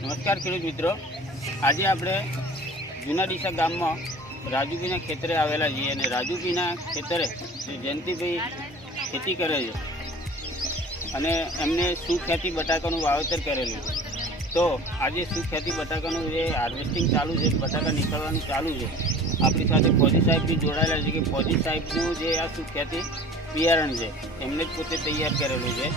નમસ્કાર ખેડૂત મિત્રો, આજે આપણે જૂના ડીસા ગામમાં રાજુભાઈના ખેતરે આવેલા છીએ અને રાજુભાઈના ખેતરે જયંતિભાઈ ખેતી કરે છે અને એમને સુખ્યાતિ બટાકાનું વાવેતર કરેલું છે. તો આજે સુખ્યાતિ બટાકાનું જે હાર્વેસ્ટિંગ ચાલુ છે, બટાકા નીકળવાનું ચાલુ છે. આપણી સાથે ફોજી સાહેબ બી જોડાયેલા છે કે ફોજી સાહેબનું જે આ સુખ્યાતિ બિયારણ છે એમને જ પોતે તૈયાર કરેલું છે.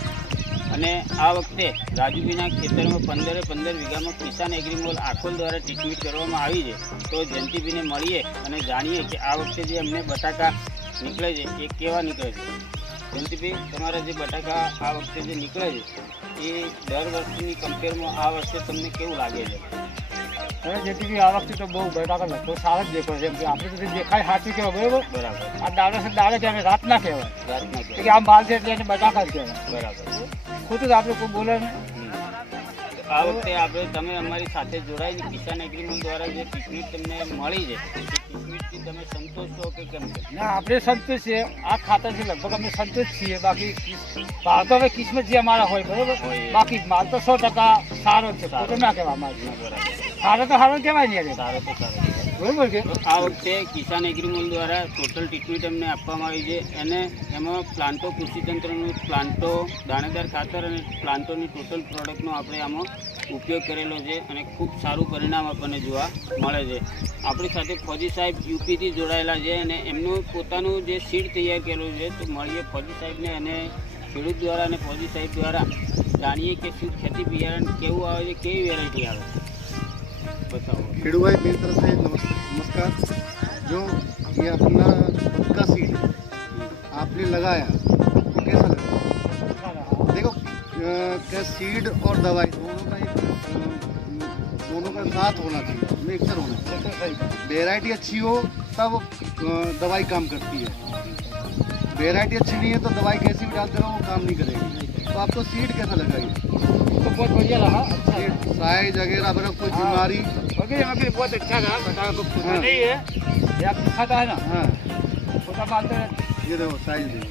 અને આ વખતે રાજુભાઈના ખેતરમાં 15 વીઘામાં કિસાન એગ્રીમોલ આખોલ દ્વારા ટ્રીટમેન્ટ કરવામાં આવી છે. તો જયંતિભાઈને મળીએ અને જાણીએ કે આ વખતે જે અમને બટાકા નીકળે છે એ કેવા નીકળે છે. જયંતિભાઈ, તમારા જે બટાકા આ વખતે જે નીકળે છે એ દર વર્ષની કમ્પેરમાં આ વર્ષે તમને કેવું લાગે છે? હવે જેથી આ વખતે તો બહુ બટાકા લગભગ સારા જ દેખાય છે. એમ કે આપણે તો દેખાય સાચું કહેવાય, બરાબર. આ દાડે છે દાડે કહેવાય, રાત ના કહેવાય કે આમ માલ છે એટલે એને બટાકા જ કહેવાય, બરાબર. ખોટું તો આપણે કોઈ બોલે નહીં. આ વખતે તમે અમારી સાથે જોડાઈને કિસાન એગ્રીમોલ દ્વારા જે ટ્રીટમેન્ટ તમને મળી છે એ ટ્રીટમેન્ટથી તમે સંતોષ છો કે કેમ છે? ના, આપણે સંતોષ છીએ. આ ખાતરથી લગભગ અમે સંતોષ છીએ. બાકી ભાવ તો હવે કિસ્મત જે અમારા હોય, બરોબર. બાકી માલ તો 100% સારો જ છે, ખોટું ના કહેવા માંગે. સારો તો સારો કહેવાય નહીં, સારો તો સારો, બરોબર કે. આ વખતે કિસાન એગ્રીમોલ દ્વારા ટોટલ ટ્રીટમેન્ટ અમને આપવામાં આવી છે અને એમાં પ્લાન્ટો કૃષિતંત્રનું પ્લાન્ટો, દાણેદાર ખાતર અને પ્લાન્ટોની ટોટલ પ્રોડક્ટનો આપણે આમાં ઉપયોગ કરેલો છે અને ખૂબ સારું પરિણામ આપણને જોવા મળે છે. આપણી સાથે ફોજી સાહેબ યુપીથી જોડાયેલા છે અને એમનું પોતાનું જે સીડ તૈયાર કરેલું છે. તો મળીએ ફોજી સાહેબને અને ખેડૂત દ્વારા અને ફોજી સાહેબ દ્વારા જાણીએ કે શું ખેતી બિયારણ કેવું આવે છે, કેવી વેરાયટી આવે છે. बताओ खेड़ू भाई, मेरी तरफ से नमस्कार। जो ये अपना का सीड आपने लगाया तो कैसा लगा? देखो क्या सीड और दवाई दोनों का साथ होना चाहिए, मिक्सर होना चाहिए। वेराइटी अच्छी हो तब दवाई काम करती है। वेराइटी अच्छी नहीं है तो दवाई कैसी भी डालते रहो वो काम नहीं करेगी। तो आपको सीड कैसा लगा? ये तो बहुत बढ़िया रहा, अच्छा है। साइज वगैरह वगैरह कोई बीमारी वगैरह अभी बहुत अच्छा रहा। बटाका को खुदा नहीं है, ये आप खाता है ना, हाँ छोटा मालते हैं। ये देखो साइज देखो,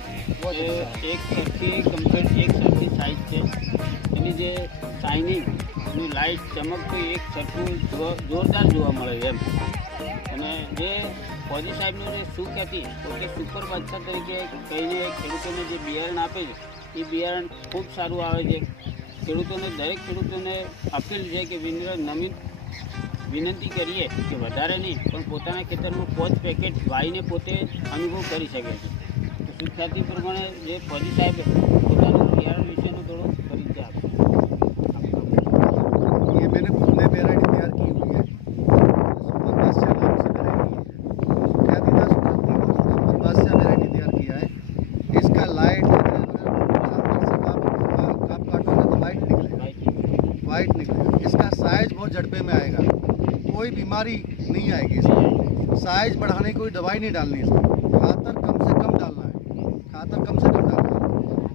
એક સરખી કમ્પ્લેટ એક સરખી સાઇઝ છે. એની જે શાઇનિંગ, એની લાઇટ ચમક તો એક સરખું જોરદાર જોવા મળે છે એમ. અને જે ફોજી સાહેબનું જે સુખ્યાતિ પોતે સુપર બાદશાહ તરીકે કહીને ખેડૂતોને જે બિયારણ આપે છે એ બિયારણ ખૂબ સારું આવે છે. ખેડૂતોને, દરેક ખેડૂતોને અપીલ છે કે વિનંતી કરીએ કે વધારે નહીં પણ પોતાના ખેતરમાં 5 પેકેટ વાવીને પોતે અનુભવ કરી શકે છે. તો સુખ્યાતિ પ્રમાણે જે ફોજી સાહેબ પોતાનું બિયારણ વિશેનો થોડો પરિચય આપે. ये मैंने खुद ने वेराइटी तैयार की हुई है। सुपर बादशाह नाम से वेराइटी है, सुख्याति था सुपर बादशाह वेराइटी तैयार किया है। इसका लाइट काप काटोगे तो वाइट निकलेगा। इसका साइज बहुत झड़पे में आएगा, कोई बीमारी नहीं आएगी इसमें। साइज बढ़ाने की कोई दवाई नहीं डालनी इसमें, खातर कम से कम डालना है,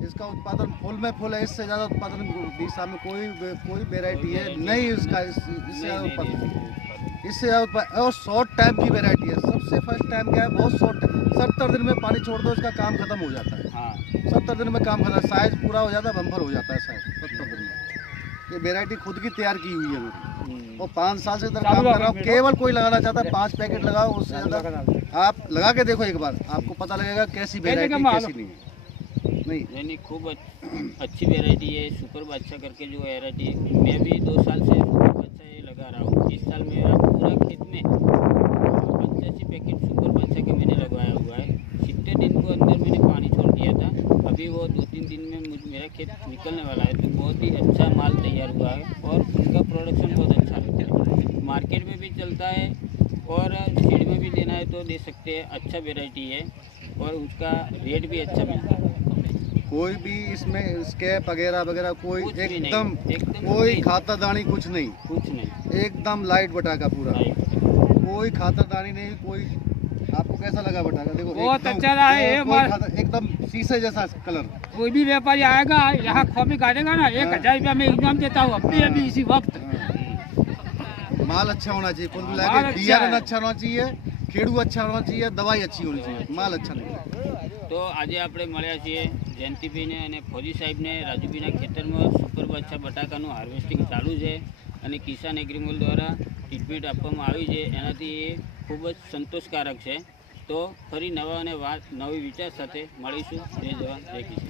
इसका उत्पादन फुल में फुल है। इससे ज़्यादा उत्पादन ડીસા में कोई वेराइटी है नहीं इसका, इससे ज़्यादा उत्पादन और शॉर्ट टाइम की वेराइटी है। सबसे फर्स्ट टाइम क्या है, बहुत शॉर्ट, 70 दिन में पानी छोड़ दो इसका काम खत्म हो जाता है। हाँ, 70 दिन में काम खत्म, साइज पूरा हो जाता है, बम्पर हो जाता है साइज 70 दिन में। ये वेराइटी खुद की तैयार की हुई है मेरी, और 5 साल से इधर काम कर रहा हूँ। केवल कोई लगाना चाहता है 5 पैकेट लगाओ, उससे ज़्यादा आप लगा के देखो एक बार, आपको पता लगेगा कैसी वेराइटी कैसी नहीं है। नहीं, खूब अच्छी वेराइटी है। सुपर बादशाह करके जो वेराइटी है, मैं भी 2 साल से सुपर बादशाह ये लगा रहा हूँ। इस साल मेरा पूरा खेत में 85 पैकेट सुपर बादशाह के मैंने लगवाया हुआ है। 70 दिन को अंदर मैंने पानी छोड़ दिया था, अभी वो 2-3 दिन में मेरा खेत निकलने वाला है। तो बहुत ही अच्छा माल तैयार हुआ है और उनका प्रोडक्शन बहुत अच्छा लगता है। मार्केट में भी चलता है और सीड में भी लेना है तो दे सकते हैं। अच्छा वेराइटी है और उसका रेट भी अच्छा मिलता है। कोई भी इसमें स्कैप वगैरह वगैरह कोई कुछ भी एकदम एकदम कोई नहीं। खातरदानी कुछ नहीं, एकदम लाइट बटाका पूरा, कोई खातरदानी नहीं। कोई आपको कैसा लगा बटाका? देखो बहुत अच्छा रहा है, एकदम शीशे जैसा कलर। कोई भी व्यापारी आएगा यहाँ कॉपी काटेगा ना, 1000 रुपया में इनाम देता हूँ अभी इसी वक्त। माल अच्छा होना चाहिए, कुल मिला माल के अच्छा बियारण है। अच्छा होना चाहिए, खेड़ू अच्छा होना चाहिए, दवाई अच्छी होनी चाहिए, माल अच्छा नहीं। તો આજે આપણે મળ્યા છીએ જયંતિભાઈને અને ફોજી સાહેબને રાજુભાઈના ખેતરમાં સુપર બાદશાહ બટાકાનું હાર્વેસ્ટિંગ ચાલુ છે અને કિસાન એગ્રીમોલ દ્વારા ટ્રીટમેન્ટ આપવામાં આવી છે એનાથી એ ખૂબ જ સંતોષકારક છે. તો ફરી નવા અને નવી વિચાર સાથે મળીશું. જય જવાન જય કિસાન.